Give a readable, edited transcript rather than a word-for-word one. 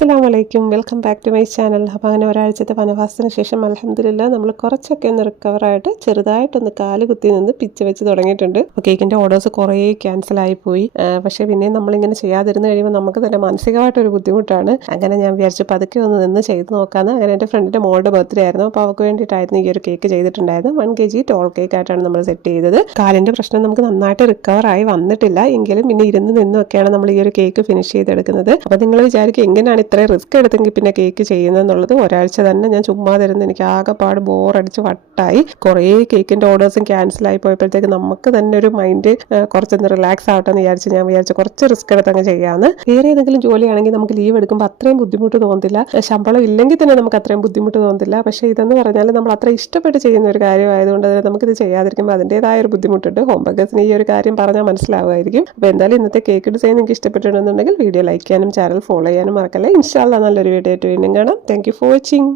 അസ്സലാമലൈക്കും, welcome back to my channel. അപ്പോൾ അങ്ങനെ ഒരാഴ്ചത്തെ വനവാസത്തിന് ശേഷം അൽഹംദുലില്ലാ നമ്മൾ കുറച്ചൊക്കെ ഒന്ന് റിക്കവറായിട്ട് ചെറുതായിട്ടൊന്ന് കാല് കുത്തി നിന്ന് പിച്ച് വെച്ച് തുടങ്ങിയിട്ടുണ്ട്. അപ്പോൾ കേക്കിൻ്റെ ഓർഡേഴ്സ് കുറേ ക്യാൻസലായി പോയി. പക്ഷേ പിന്നെയും നമ്മളിങ്ങനെ ചെയ്യാതിരുന്ന് കഴിയുമ്പോൾ നമുക്ക് തന്നെ മാനസികമായിട്ടൊരു ബുദ്ധിമുട്ടാണ്. അങ്ങനെ ഞാൻ വിചാരിച്ചു പതുക്കെ ഒന്ന് നിന്ന് ചെയ്ത് നോക്കാമെന്ന്. അങ്ങനെ എൻ്റെ ഫ്രണ്ടിൻ്റെ മോളുടെ ബർത്ത്ഡേ ആയിരുന്നു. അപ്പോൾ അവൾക്ക് വേണ്ടിയിട്ടായിരുന്നു ഈ ഒരു കേക്ക് ചെയ്തിട്ടുണ്ടായിരുന്നു. 1 kg ടോൾ കേക്ക് ആയിട്ടാണ് നമ്മൾ സെറ്റ് ചെയ്തത്. കാലിൻ്റെ പ്രശ്നം നമുക്ക് നന്നായിട്ട് റിക്കവറായി വന്നിട്ടില്ല എങ്കിലും പിന്നെ ഇരുന്ന് നിന്നൊക്കെയാണ് നമ്മൾ ഈ ഒരു കേക്ക് ഫിനിഷ് ചെയ്തെടുക്കുന്നത്. അപ്പോൾ നിങ്ങൾ വിചാരിക്കും എങ്ങനെയാണ് ഇത്രയും റിസ്ക് എടുത്തെങ്കിൽ പിന്നെ കേക്ക് ചെയ്യുന്നതെന്നുള്ളത്. ഒരാഴ്ച തന്നെ ഞാൻ ചുമ്മാ തരുന്നത് എനിക്ക് ആകെപ്പാട് ബോറടിച്ച് വട്ടായി. കുറേ കേക്കിൻ്റെ ഓർഡേഴ്സും ക്യാൻസലായി പോയപ്പോഴത്തേക്ക് നമുക്ക് തന്നെ ഒരു മൈൻഡ് കുറച്ചൊന്ന് റിലാക്സ് ആവട്ടെ എന്ന് ഞാൻ വിചാരിച്ചു കുറച്ച് റിസ്ക് എടുത്തങ്ങ് ചെയ്യാമെന്ന്. വേറെ ഏതെങ്കിലും ജോലിയാണെങ്കിൽ നമുക്ക് ലീവ് എടുക്കുമ്പോൾ അത്രയും ബുദ്ധിമുട്ട് തോന്നില്ല, ശമ്പളം ഇല്ലെങ്കിൽ തന്നെ നമുക്ക് അത്രയും ബുദ്ധിമുട്ട് തോന്നില്ല. പക്ഷേ ഇതെന്ന് പറഞ്ഞാൽ നമ്മൾ അത്ര ഇഷ്ടപ്പെട്ട് ചെയ്യുന്ന ഒരു കാര്യമായതുകൊണ്ട് തന്നെ നമുക്കിത് ചെയ്യാതിരിക്കുമ്പോൾ അതിൻ്റെതായ ഒരു ബുദ്ധിമുട്ടുണ്ട്. ഹോം ബേക്കേഴ്സിന് ഈ ഒരു കാര്യം പറഞ്ഞാൽ മനസ്സിലാവുമായിരിക്കും. അപ്പോൾ എന്തായാലും ഇന്നത്തെ കേക്ക് ഡിസൈൻ നിങ്ങൾക്ക് ഇഷ്ടപ്പെട്ടിട്ടുണ്ടെന്നുണ്ടെങ്കിൽ വീഡിയോ ലൈക്ക് ചെയ്യാനും ചാനൽ ഫോളോ ചെയ്യാനും മറക്കല്ലേ. ഇൻഷാ അല്ലാഹ് നല്ലൊരു വീഡിയോ ആയിട്ട് വീണ്ടും കാണാം. Thank you for watching.